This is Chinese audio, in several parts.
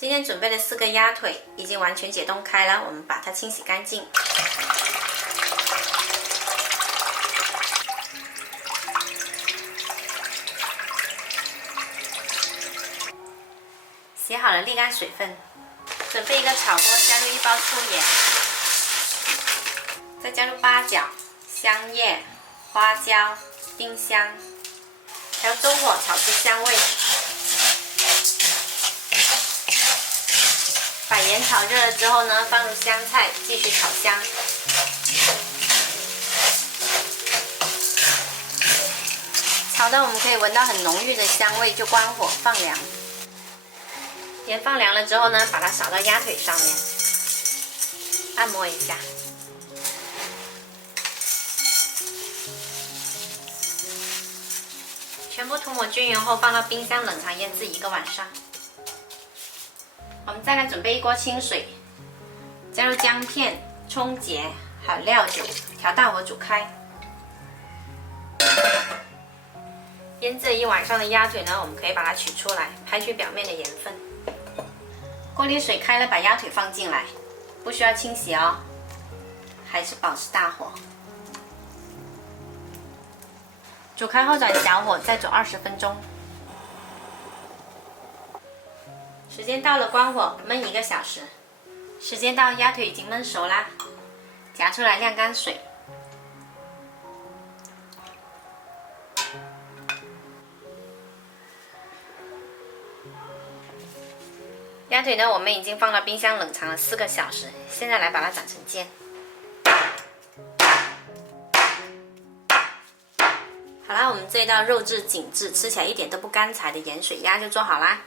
今天准备的4个鸭腿已经完全解冻开了，我们把它清洗干净。洗好了沥干水分，准备一个炒锅，加入1包粗盐，再加入八角、香叶、花椒、丁香，调中火炒出香味。把盐炒热了之后呢，放入香菜，继续炒香。炒到我们可以闻到很浓郁的香味，就关火放凉。盐放凉了之后呢，把它撒到鸭腿上面，按摩一下。全部涂抹均匀后，放到冰箱冷藏腌制1个晚上。我们再来准备一锅清水，加入姜片、葱节还有料酒，调大火煮开。腌制1晚上的鸭腿呢，我们可以把它取出来，排去表面的盐分。锅里水开了，把鸭腿放进来，不需要清洗哦，还是保持大火。煮开后转小火，再煮20分钟。时间到了，关火焖1个小时。时间到，鸭腿已经焖熟啦，夹出来晾干水。鸭腿呢，我们已经放到冰箱冷藏了4个小时，现在来把它斩成件。好啦，我们这道肉质紧致、吃起来一点都不干柴的盐水鸭就做好啦。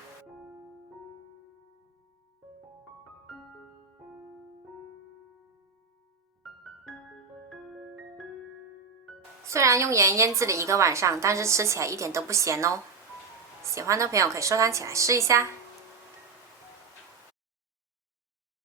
虽然用盐腌制了1个晚上，但是吃起来一点都不咸哦。喜欢的朋友可以收藏起来试一下。